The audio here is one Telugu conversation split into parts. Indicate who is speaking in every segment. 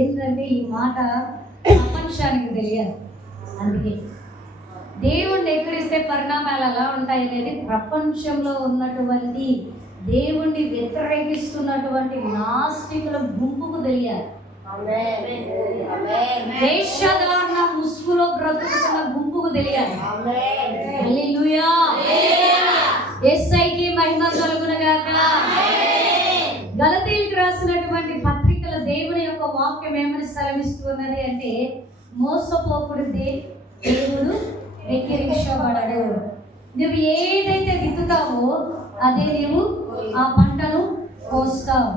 Speaker 1: ఏంటంటే ఈ మాట ప్రపంచానికి తెలియదు. అందుకే దేవుణ్ణి ఎక్కడిస్తే పరిణామాలు ఎలా ఉంటాయి అనేది ప్రపంచంలో ఉన్నటువంటి దేవుణ్ణి వ్యతిరేకిస్తున్నటువంటి నాస్తికుల గుంపుకు తెలియాలి. వేషధారణ ముసుగులో బ్రతుకుతున్న గుంపుకు తెలియాలి. ఎస్ఐకి మహిమ కలుగునగాక గలతీలకు రాసినటువంటి పత్రికల దేవుని యొక్క వాక్యం ఏమని శ్రమిస్తున్నది అంటే మోసపోకుడు దేవుడు వెక్కిరించబడడు. నువ్వు ఏదైతే విత్తుతావో అదే నీవు ఆ పంటను కోస్తావు.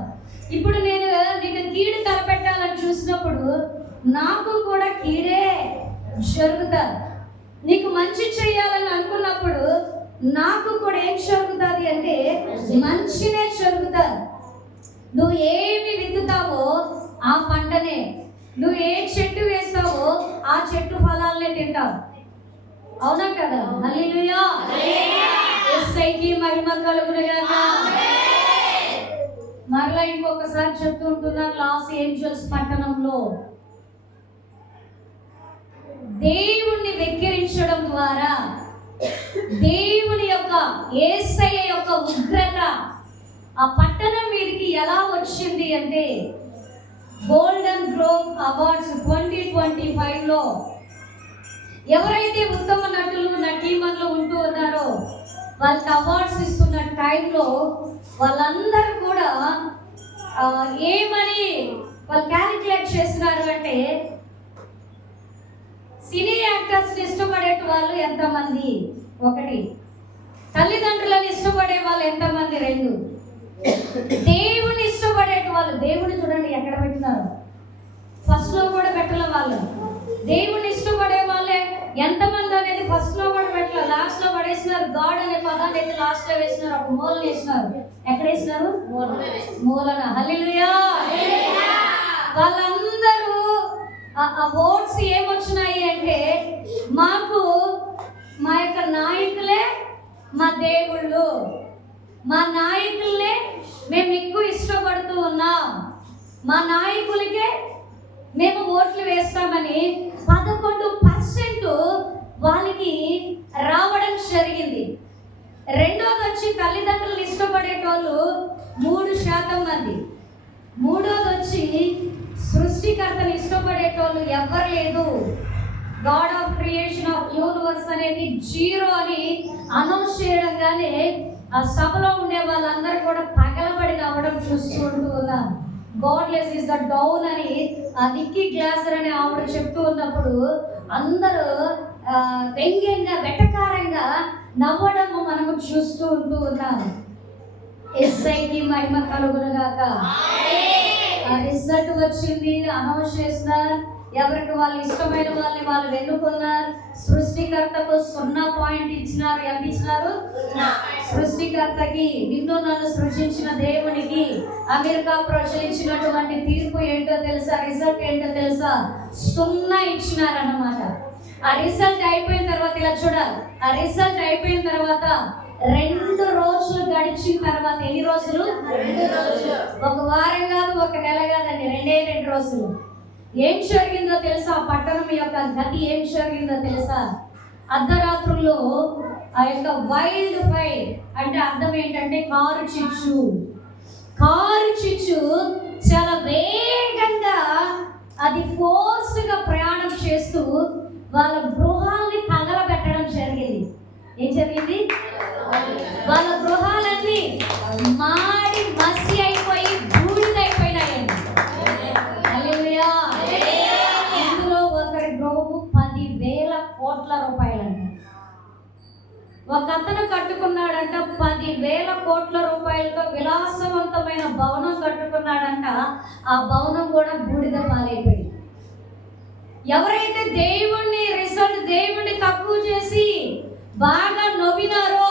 Speaker 1: ఇప్పుడు నేను నీకు కీడు తలపెట్టాలని చూసినప్పుడు నాకు కూడా కీడే జరుగుతుంది నీకు మంచి చేయాలని అనుకున్నప్పుడు నాకు కూడా ఏం జరుగుతుంది అంటే మంచినే జరుగుతుంది నువ్వు ఏమి విత్తుతావో ఆ పంటనే. నువ్వు ఏ చెట్టు వేస్తావో ఆ చెట్టు ఫలాలనే తింటావు. అవునా కదా? హల్లెలూయా. ఎస్ఐకి మహిమ కలుగునుగాక మరలా ఇంకొకసారి చెప్తూ ఉంటున్నాను లాస్ ఏంజల్స్ పట్టణంలో. దేవుణ్ణి వెక్కిరించడం ద్వారా దేవుని యొక్క ఏసయ్య యొక్క ఉగ్రత ఆ పట్టణం మీదకి ఎలా వచ్చింది అంటే Golden Globe Awards twenty twenty ఫైవ్లో ఎవరైతే ఉత్తమ నటులు నటీమణులు ఉంటూ ఉన్నారో వాళ్ళకి అవార్డ్స్ ఇస్తున్న టైంలో వాళ్ళందరూ కూడా ఏమని వాళ్ళు క్యాలిక్యులేట్ చేస్తున్నారు అంటే సినీ యాక్టర్స్ని ఇష్టపడే వాళ్ళు ఎంతమంది? ఒకటి. తల్లిదండ్రులను ఇష్టపడే వాళ్ళు ఎంతమంది? రెండు. దేవుని ఇష్టపడే వాళ్ళు దేవుని చూడండి ఎక్కడ పెట్టినారు? ఫస్ట్లో కూడా పెట్టలే వాళ్ళు. దేవుని ఇష్టపడే వాళ్ళే ఎంతమంది అనేది ఫస్ట్లో కూడా పెట్టలే. లాస్ట్లో పడేసినారు. గాడ్ అనే పదాన్ని అయితే లాస్ట్లో వేసినారు. అప్పుడు మూలన వేసినారు. ఎక్కడ వేసినారు? మూలన హల్లెలూయా వాళ్ళందరూ ఆ- ఆ ఓట్స్ ఏమొచ్చినాయి అంటే మాకు మా యొక్క నాయకులే మా దేవుళ్ళు. మా నాయకుల్నే మేము ఎక్కువ ఇష్టపడుతూ ఉన్నాం. మా నాయకులకే మేము ఓట్లు వేస్తామని పదకొండు పర్సెంట్ వాళ్ళకి రావడం జరిగింది. రెండోది వచ్చి తల్లిదండ్రులు ఇష్టపడేటోళ్ళు మూడు శాతం మంది. మూడోది వచ్చి సృష్టికర్తను ఇష్టపడేటోళ్ళు ఎవ్వరు లేదు. God of creation of universe అనేది జీరో అని అనౌన్స్ చేయడంగానే ఆ సభలో ఉండే వాళ్ళందరూ కూడా పగలబడి కావడం చూస్తూ ఉంటూ ఉన్నాం. గాడ్లెస్ ఇస్ ద డౌన్ అని ఆ నిక్కీ గ్లాసర్ అనే ఆవిడ చెప్తూ ఉన్నప్పుడు అందరూ వ్యంగ్యంగా వెటకారంగా నవ్వడం మనము చూస్తూ ఉంటూ ఉన్నాం ఎస్ఐకి మహిమ కలుగునుగాక. రిజల్ట్ వచ్చింది అనౌన్స్ చేసిన ఎవరికి వాళ్ళు ఇష్టమైన వాళ్ళని వాళ్ళు వెన్నుకున్నారు. సృష్టికర్తకు సున్నా పాయింట్ ఇచ్చినారు ఎంత ఇచ్చినారు? సృష్టికర్తకి నిన్ను నన్ను సృష్టించిన దేవునికి అమెరికా ప్రచురించినటువంటి తీర్పు ఏంటో తెలుసా? రిజల్ట్ ఏంటో తెలుసా? సున్నా ఇచ్చినారన్నమాట. ఆ రిజల్ట్ అయిపోయిన తర్వాత ఇలా చూడాలి. ఆ రిజల్ట్ అయిపోయిన తర్వాత రెండు రోజులు గడిచిన తర్వాత ఎన్ని రోజులు. ఒక వారం కాదు ఒక నెల కాదండి. రెండే రెండు రోజులు. ఏం జరిగిందో తెలుసా? పట్టణం యొక్క గతి ఏం జరిగిందో తెలుసా? అర్ధరాత్రుల్లో ఆ యొక్క వైల్డ్ ఫైర్ అంటే అర్థం ఏంటంటే కారు చిచ్చు. కారు చిచ్చు చాలా వేగంగా అది ఫోర్స్గా ప్రయాణం చేస్తూ వాళ్ళ గృహాల్ని తగలబెట్టడం జరిగింది. ఏం జరిగింది? వాళ్ళ గృహాలన్నీ ఒక అతను కట్టుకున్నాడంట పదివేల కోట్ల రూపాయలతో విలాసవంతమైన భవనం కట్టుకున్నాడంట. ఆ భవనం కూడా బూడిద పాలైపోయింది. ఎవరైతే దేవుణ్ణి రిజల్ట్ దేవుణ్ణి తక్కువ చేసి బాగా నవ్వినారో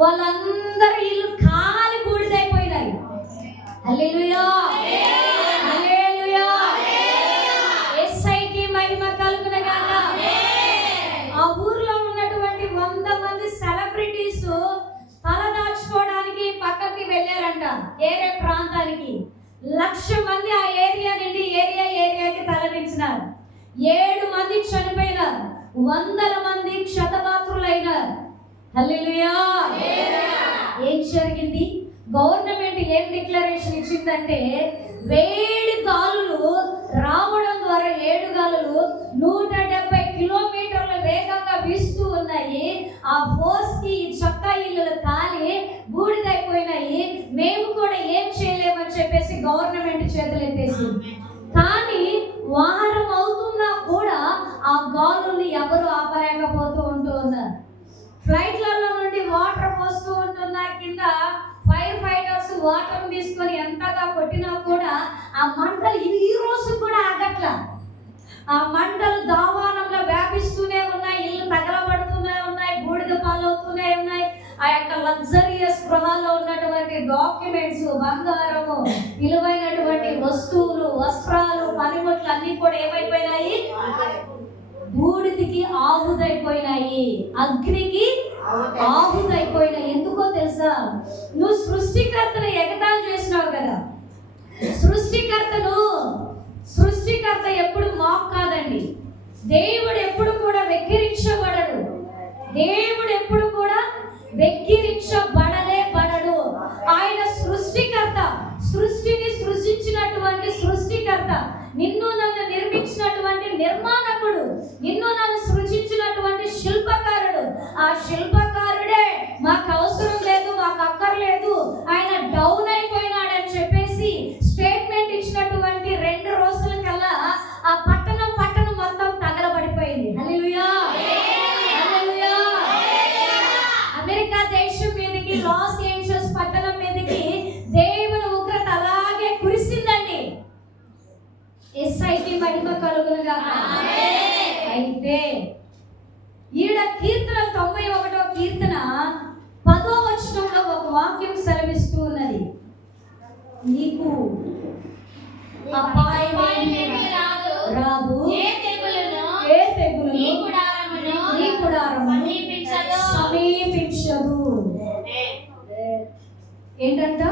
Speaker 1: వాళ్ళందరి ఇల్లు కాలి బూడిదైపోయినాయి. అల్లెలుయా ఏరే ప్రాంతానికి లక్ష మంది ఆ ఏరియా నుండి ఏరియా ఏరియాకి తరలించినారు. ఏడు మంది చనిపోయినారు. వందల మంది క్షతగాత్రులైనారు హల్లెలూయా! ఏం జరిగింది? గవర్నమెంట్ ఏం డిక్లరేషన్ ఇచ్చిందంటే వేడి గాలులు రావడం ద్వారా ఏడు గాలులు నూట డెబ్బై కిలోమీటర్ వేగంగా వీస్తూ ఉన్నాయి. ఆ ఫోర్స్కి ఈ చొక్కా ఇల్లులు కాలి బూడిదైపోయినాయి. మేము కూడా ఏం చేయలేమని చెప్పేసి గవర్నమెంట్ చేతులు ఎత్తేసి కానీ వారం అవుతున్నా కూడా ఆ గాలుల్ని ఎవరు ఆపలేకపోతూ ఉంటూ ఉన్నారు. ఫ్లైట్లలో నుండి వాటర్ పోస్తూ ఉంటున్నారు కింద. ఫైర్ ఫైటర్స్ వాటర్ తీసుకొని ఎంతగా కొట్టినా కూడా ఆ మంటలు ఈ- ఈ రోజు కూడా ఆగట్ల. ఆ మంటలు దావానంలో వ్యాపిస్తూనే ఉన్నాయి ఇల్లు తగలబడుతూనే ఉన్నాయి బూడిద పాలవుతూనే ఉన్నాయి. ఆ యొక్క లగ్జరియస్ గృహాల్లో ఉన్నటువంటి డాక్యుమెంట్స్ బంగారము విలువైనటువంటి వస్తువులు వస్త్రాలు పనిముట్లు అన్ని కూడా ఏమైపోయినాయి? బూడిదికి ఆహుదైపోయినాయి అగ్నికి ఆహుదైపోయినాయి ఎందుకో తెలుసా? నువ్వు సృష్టికర్తను ఎగతాలు చేసినావు కదా. సృష్టికర్తను సృష్టికర్త ఎప్పుడు మాక్ కాదండి. దేవుడు ఎప్పుడు కూడా వెక్కిరించబడడు. దేవుడు ఎస్ఐకి మహిమ కలుగునుగా అయితే ఈడ కీర్తన తొంభై ఒకటో కీర్తన పదో వచనంలో ఒక వాక్యం సెలవిస్తూ ఉన్నది. నీకు అపాయమేమీ
Speaker 2: రాదు.
Speaker 1: రాదు
Speaker 2: ఏ తెగులును
Speaker 1: ఏ తెగులు
Speaker 2: నీ గుడారమును
Speaker 1: నీ గుడారము
Speaker 2: సమీపించదు.
Speaker 1: సమీపించదు ఏంటంట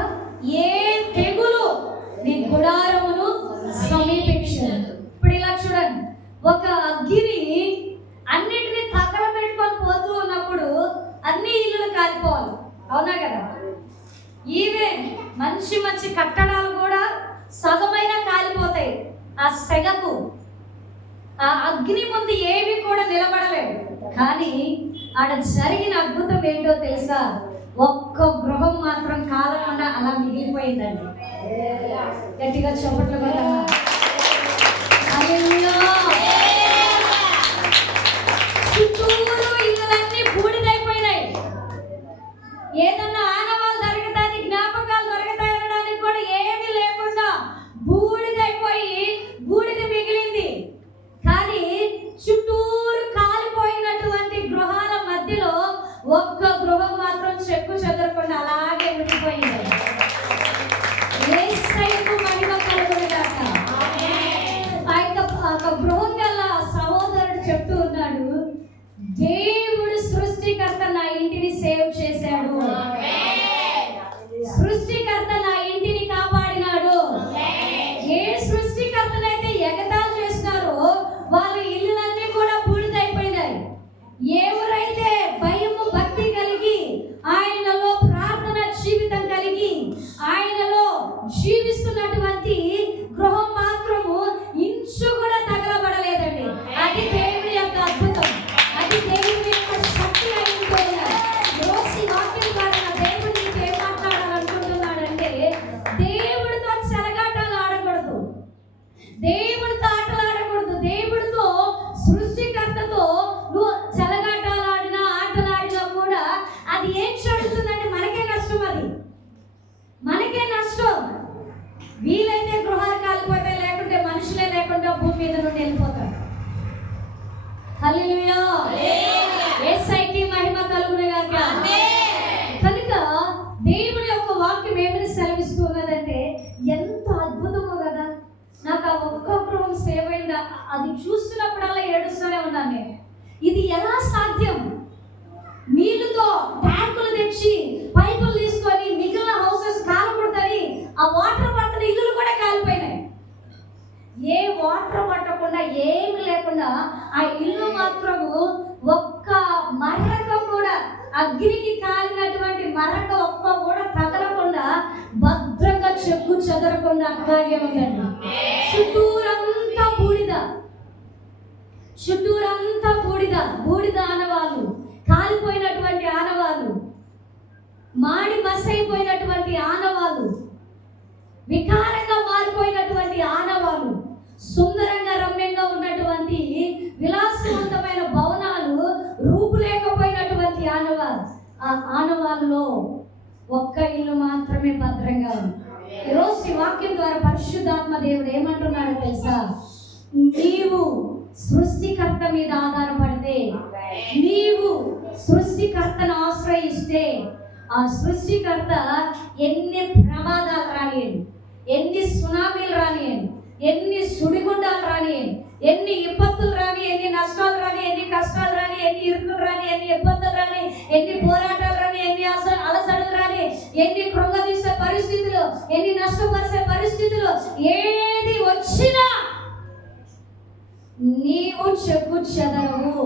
Speaker 1: ఏ తెగులు నీ గుడారమును సమీపించదు ఇప్పుడు ఇలా చూడండి ఒక అగ్గిని అన్నిటిని తగలబెట్టుకొని పోతూ ఉన్నప్పుడు అన్ని ఇల్లులు కాలిపోవాలి అవునా కదా? ఈవే మంచి మంచి కట్టడాలు కూడా సగమైన కాలిపోతాయి. ఆ సెగకు ఆ అగ్ని ముందు ఏవి కూడా నిలబడలేవు కానీ ఆడ జరిగిన అద్భుతం ఏంటో తెలుసా? ఒక్క గృహం మాత్రం కాలకుండా అలా మిగిలిపోయిందండి. గట్టిగా చప్పట్లు కొడదామా? ఏదన్నా ఆనవాళ్ళు దొరుకుతాయి జ్ఞాపకాలు దొరుకుతాయి అనడానికి కూడా ఏమీ లేకుండా బూడిదైపోయి బూడిద మిగిలింది. కానీ చుట్టూరు కాలిపోయినటువంటి గృహాల మధ్యలో ఒక్క గృహం మాత్రం చెక్కు చెదరకుండా అలా ఎలా సాధ్యం? నీళ్ళతో ట్యాంకులు తెచ్చి పైపులు తీసుకొని మిగిలిన హౌసెస్ కాలకూడదని ఆ వాటర్ పట్టిన ఇల్లులు కూడా కాలిపోయినాయి. ఏ వాటర్ పట్టకుండా ఏమి లేకుండా ఆ ఇల్లు మాత్రము ఒక్క మరక కూడా అగ్నికి కాలినటువంటి మరక ఒక్క కూడా తగలకుండా భద్రంగా చెప్పు చెదరకుండా కార్యం చుట్టూ చుట్టూరంతా బూడిద బూడిద ఆనవాళ్ళు కాలిపోయినటువంటి ఆనవాళ్ళు మాడి మస్ అయిపోయినటువంటి ఆనవాళ్ళు వికారంగా మారిపోయినటువంటి ఆనవాళ్ళు సుందరంగా రమ్యంగా ఉన్నటువంటి విలాసవంతమైన భవనాలు రూపులేకపోయినటువంటి ఆనవాళ్ళు ఆ ఆనవాళ్ళలో ఒక్క ఇల్లు మాత్రమే భద్రంగా ఉంది. ఈరోజు ఈ వాక్యం ద్వారా పరిశుద్ధాత్మ దేవుడు ఏమంటున్నాడో తెలుసా? నీవు సృష్టికర్త మీద ఆధారపడితే నీవు సృష్టికర్తను ఆశ్రయిస్తే ఆ సృష్టికర్త ఎన్ని ప్రమాదాలు రానియండి ఎన్ని సునామీలు రానియండి ఎన్ని సుడిగుండాలు రానియండి ఎన్ని విపత్తులు రాని ఎన్ని నష్టాలు రాని ఎన్ని కష్టాలు రాని ఎన్ని ఇరుకులు రాని ఎన్ని ఇబ్బందులు రాని ఎన్ని పోరాటాలు రాని ఎన్ని అస అలసడలు రాని ఎన్ని కృంగదీసే పరిస్థితులు ఎన్ని నష్టపరిచే పరిస్థితులు ఏది వచ్చి చెప్పు చెదరవు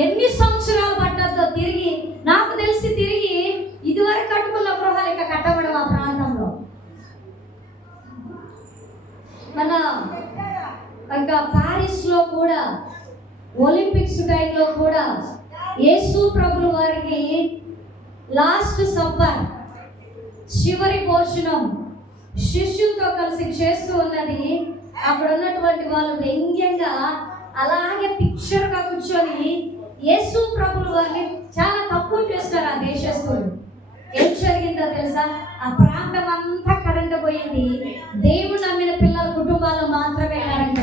Speaker 1: ఎన్ని సంవత్సరాలు పట్టద్దో తిరిగి నాకు తెలిసి తిరిగి ఇదివరకు కట్టుకున్న గృహాలు ఇక కట్టబడవు ఆ ప్రాంతంలో. మన ఇంకా పారిస్లో కూడా ఒలింపిక్స్ టైంలో కూడా యేసు ప్రభుల వారికి లాస్ట్ సబ్బర్ చివరి భోజనం శిష్యులతో కలిసి చేస్తూ ఉన్నది. అక్కడ ఉన్నటువంటి వాళ్ళు వ్యంగ్యంగా అలాగే పిక్చర్గా కూర్చొని యేసు ప్రభులు వారిని చాలా తక్కువ చేస్తారు ఆ దేశస్తులు ఏం జరిగిందో తెలుసా? ఆ ప్రాంతం అంతా కరెంట్ పోయింది. దేవుడు నమ్మిన పిల్లల కుటుంబాలు మాత్రమే కరెంట్.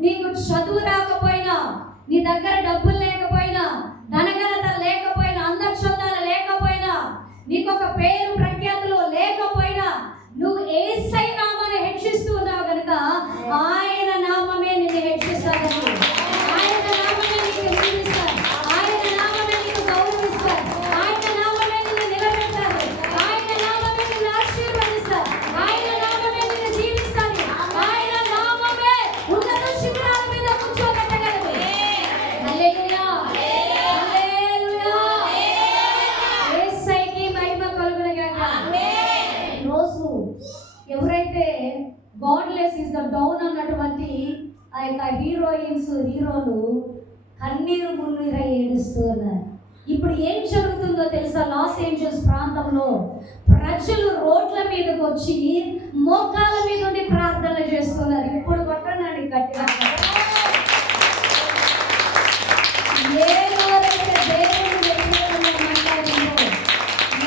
Speaker 1: నీకు చదువు రాకపోయినా నీ దగ్గర డబ్బులు లేకపోయినా ధనఘనత లేకపోయినా అందచందాలు లేకపోయినా నీకు ఒక పేరు ప్రఖ్యాతులు లేకపోయినా నువ్వు ఏసై నామాన్ని హెచ్చిస్తూ ఉన్నావు కనుక ఆయన నామమే నిన్ను హెచ్చిస్తాడు ఆయన నామమే నీకు విధిస్తారు ఆయన నామమే నీకు గౌరవిస్తారు ఆయన నామమే నిన్ను నిలబెడతారు ఆయన నామమే నిన్ను ఆశీర్వదిస్తారు ఆయన నామమే నిన్ను జీవిస్తారు ఆయన నామమే ఉన్నత శిఖరాల మీద కూర్చోబెట్టగలదు హల్లెలూయా హల్లెలూయా యేసయ్యకి మహిమ కలుగును గాక రోజు ఎవరైతే గాడ్లెస్ ఇస్ ద డౌన్ అన్నటువంటి ఆ యొక్క హీరోయిన్స్ హీరోలు కన్నీరు మున్నీర ఏడుస్తూ ఉన్నారు. ఇప్పుడు ఏం జరుగుతుందో తెలుసా? లాస్ ఏంజల్స్ ప్రాంతంలో ప్రజలు రోడ్ల మీదకి వచ్చి మోకాల మీద ఉండి ప్రార్థన చేస్తున్నారు. ఇప్పుడు కొట్టడానికి గట్టిగా ఏ నోరైతే దేవుని వ్యతిరేకంగా మాట్లాడిందో,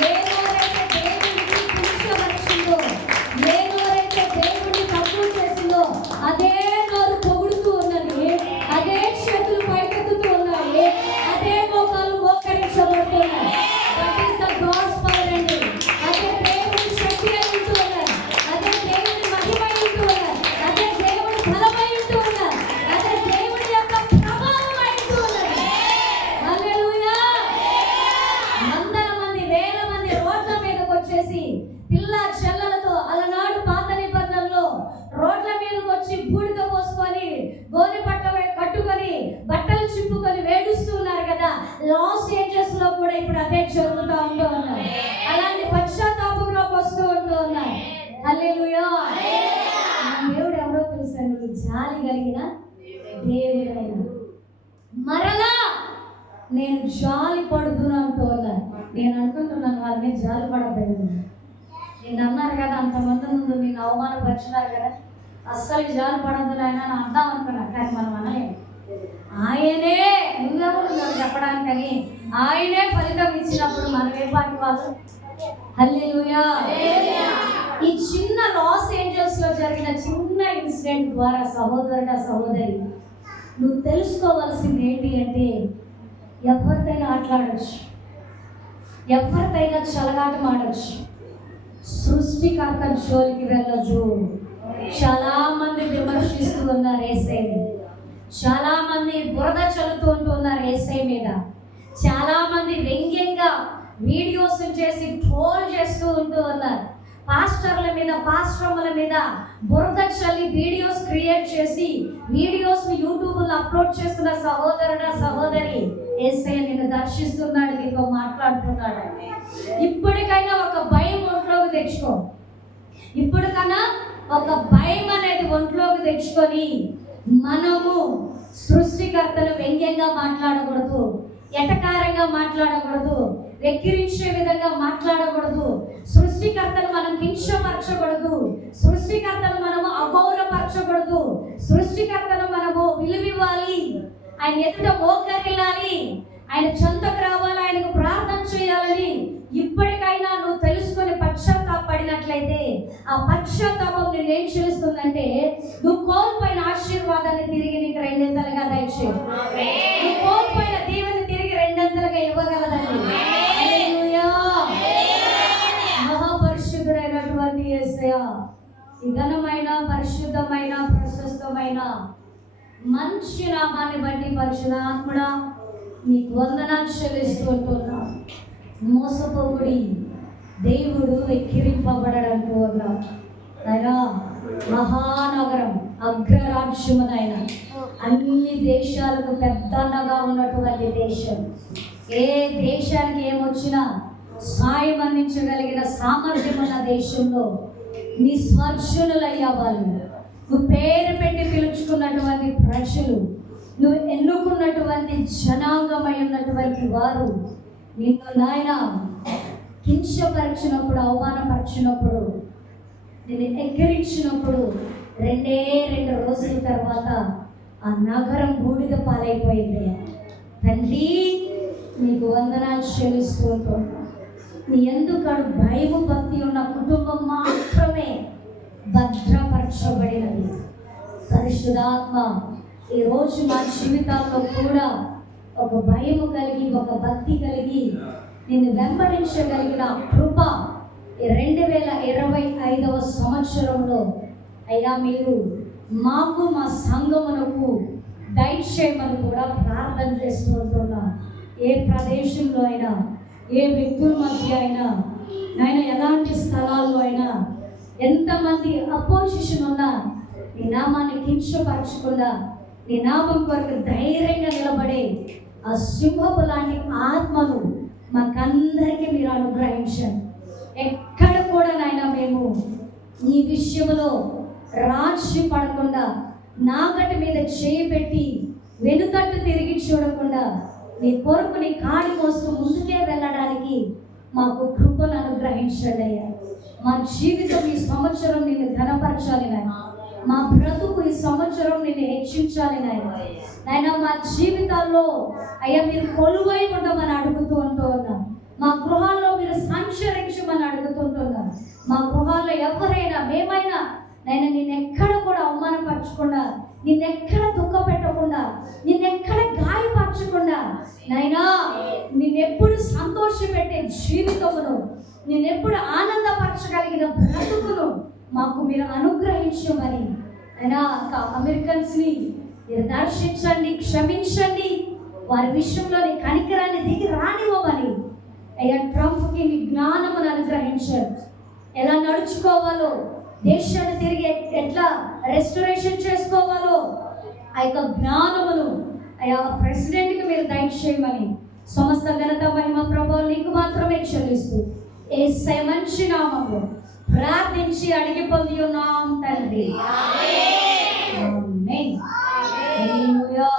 Speaker 1: ఏ నోరైతే దేవునికి కించపరిచిందో, ఏ నోరైతే దేవుణ్ణి తక్కువ చేసిందో, అదే నోరు పొగుడుతూ ఉన్నది అదే చేతులు పైకెత్తుతూ ఉన్నాయి అదే మోకాలు మోకరించబడుతున్నాయి that is the God's power అండి అదే దేవుని శక్తి అంటూ ఉన్నారు అదే దేవుని మహిమ అంటూ ఉన్నారు అదే దేవుని బలమై ఉంటూ ఉన్నారు అదే దేవుని యొక్క ప్రభావం అంటూ ఉన్నారు హల్లెలూయా వందల మంది వేల మంది రోడ్ల మీదకి వచ్చేసి పిల్ల చెల్లలతో అలనాడు పాత నిబంధనలో రోడ్ల మీదకి వచ్చి బూడిద పోసుకొని గోనె పట్ట కట్టుకొని బట్టలు చింపుకొని వేడుస్తున్నారు కదా లాస్ ఏంజల్స్లో కూడా ఇప్పుడు అదే జరుగుతూ ఉంటూ ఉన్నారు అలాంటి పశ్చాత్తాపంలోకి వస్తూ ఉంటూ ఉన్నారు హల్లెలూయా మన దేవుడు ఎవరో తెలుసా నీకు జాలి కలిగిన దేవుడైన మరలా నేను జాలి పడుతున్నాను అంటూ ఉన్నాను నేను అనుకుంటున్నాను వాళ్ళ మీద జాలి పడద్దు నేను అన్నారు కదా అంతమంది ముందు నేను అవమానపరిచినారు కదా. అస్సలు జాలి పడద్దు నాయన అని అందాం అనుకున్నా కానీ మనం అనలేము ఆయనే నువ్వెవరు చెప్పడానికని ఆయనే ఫలితం ఇచ్చినప్పుడు మనం ఏ పాటి వాళ్ళు హల్లెలూయా. ఈ చిన్న లాస్ ఏంజల్స్లో జరిగిన చిన్న ఇన్సిడెంట్ ద్వారా సహోదరుడ సహోదరి నువ్వు తెలుసుకోవాల్సింది ఏంటి అంటే ఎవరిదైనా ఆటలాడచ్చు. ఎవరితైనా చలగాటం ఆడచ్చు సృష్టికర్త జోలికి వెళ్ళచ్చు చాలా మంది విమర్శిస్తూ ఉన్నారు ఏసై చాలా మంది బురద చల్లుతూ ఉంటున్నారు ఏసై మీద. చాలా మంది వ్యంగ్యంగా వీడియోస్ చేసి ట్రోల్ చేస్తూ ఉంటూ ఉన్నారు. పాస్టర్ల మీద పాస్టర్ల మీద బురద చల్లి వీడియోస్ క్రియేట్ చేసి వీడియోస్ యూట్యూబ్లో అప్లోడ్ చేస్తున్న సహోదరుడ సహోదరి ఏసై నిన్ను దర్శిస్తున్నాడు నీతో మాట్లాడుతున్నాడు ఇప్పటికైనా ఒక భయం ఒంట్లోకి తెచ్చుకో. ఇప్పటికైనా ఒక భయం అనేది ఒంట్లోకి తెచ్చుకొని మనము సృష్టికర్తను వ్యంగ్యంగా మాట్లాడకూడదు ఎటకారంగా మాట్లాడకూడదు వెక్కిరించే విధంగా మాట్లాడకూడదు. సృష్టికర్తను మనం కించపరచకూడదు సృష్టికర్తను మనము అగౌరవపరచకూడదు సృష్టికర్తను మనము విలువివ్వాలి. ఆయన ఎదుట మోకరిల్లాలి. ఆయన చెంతకు రావాలి ఆయనకు ప్రార్థన చేయాలని ఇప్పటికైనా నువ్వు తెలుసుకొని పశ్చాత్తాపడినట్లయితే ఆ పశ్చాత్తాపం నేను ఏం చేస్తుందంటే నువ్వు కోల్పోయిన ఆశీర్వాదాన్ని తిరిగి నీకు రెండింతలుగా దయచేయి. నువ్వు కోల్పోయిన దీవెని తిరిగి రెండంతలుగా ఇవ్వగలదండి. మహాపరిశుద్ధుడైనటువంటి ఈ ఘనమైన పరిశుద్ధమైన ప్రశస్తమైన మంచి నామాన్ని బట్టి పరిశుధాత్ముడ నీకు వందనాలు చెల్లిస్తుంటున్నాం మోసపోకుడి దేవుడు వెక్కిరింపబడడంటూ ఉన్నాం అయినా మహానగరం అగ్రరాజ్యమునైన అన్ని దేశాలకు పెద్దన్నగా ఉన్నటువంటి దేశం. ఏ దేశానికి ఏమొచ్చినా సాయం అందించగలిగిన సామర్థ్యం ఉన్న దేశంలో నీ స్వర్శనులయ్యా వాళ్ళు. నువ్వు పేరు పెట్టి పిలుచుకున్నటువంటి ప్రజలు నువ్వు ఎన్నుకున్నటువంటి జనాంగమై ఉన్నటువంటి వారు నిన్ను నాయన కించపరిచినప్పుడు అవమానపరిచినప్పుడు నిన్ను ఎక్కిరించినప్పుడు రెండే రెండు రోజుల తర్వాత ఆ నగరం బూడిద పాలైపోయింది. తండ్రి నీకు వందనాలు చెల్లిస్తూ నీ ఎందుకడు భయము భక్తి ఉన్న కుటుంబం మాత్రమే భద్రపరచబడినవి. పరిశుధాత్మ ఈరోజు మా జీవితాల్లో కూడా ఒక భయము కలిగి ఒక భక్తి కలిగి నిన్ను వెంబడించగలిగిన కృప ఈ రెండు వేల ఇరవై ఐదవ సంవత్సరంలో అయ్యా మీరు మాకు మా సంఘమునకు దయచేయమని కూడా ప్రార్థన చేస్తూ ఉంటున్నా. ఏ ప్రదేశంలో అయినా ఏ వ్యక్తుల మధ్య అయినా నాయన ఎలాంటి స్థలాల్లో అయినా ఎంతమంది అపోజిషన్ ఉన్నా నీ నామాన్ని కించపరచకుండా నీ నామం కొరకు ధైర్యంగా నిలబడే ఆ సింహపు లాంటి ఆత్మను మాకందరికీ మీరు అనుగ్రహించండి. ఎక్కడ కూడా నాయన మేము నీ విషయంలో రాజీ పడకుండా నాగటి మీద చేయి పెట్టి వెనుకట్టు తిరిగి చూడకుండా నీ కొరకు నీ కాడి మోస్తూ ముందుకే వెళ్ళడానికి మాకు కృపను అనుగ్రహించండి అయ్యా. మా జీవితం ఈ సంవత్సరం నిన్ను ఘనపరచాలి నాయన. మా బ్రతుకు ఈ సంవత్సరం నిన్ను హెచ్చించాలి నాయన. నాయన మా జీవితాల్లో అయ్యా మీరు కొలువై ఉండమని అడుగుతూ ఉంటూ ఉన్నాం. మా గృహాల్లో మీరు సంచరించమని అడుగుతుంటున్నాం మా గృహాల్లో ఎవరైనా మేమైనా నేను నిన్నెక్కడ కూడా అవమానపరచకుండా నిన్నెక్కడ దుఃఖ పెట్టకుండా నిన్నెక్కడ గాయపరచకుండా నైనా నిన్నెప్పుడు సంతోషపెట్టే జీవితమును నేను ఎప్పుడు ఆనందపరచగలిగిన బ్రతుకును మాకు మీరు అనుగ్రహించమని. అయినా అమెరికన్స్ని మీరు దర్శించండి క్షమించండి. వారి విషయంలోని కనికరాన్ని దిగి రానివ్వమని. అయ్యా ట్రంప్కి మీ జ్ఞానమును అనుగ్రహించారు ఎలా నడుచుకోవాలో దేశాన్ని తిరిగి ఎట్లా రెస్టరేషన్ చేసుకోవాలో ఆ యొక్క జ్ఞానమును అయ్యా ప్రెసిడెంట్కి మీరు దయచేయమని. సమస్త ఘనత మహిమ ప్రభావం నీకు మాత్రమే చెల్లిస్తూ ఏ మంచి నామము ప్రార్థించి అడిగి పొంది ఉన్నాం తండ్రి ఆమేన్. హల్లెలూయా.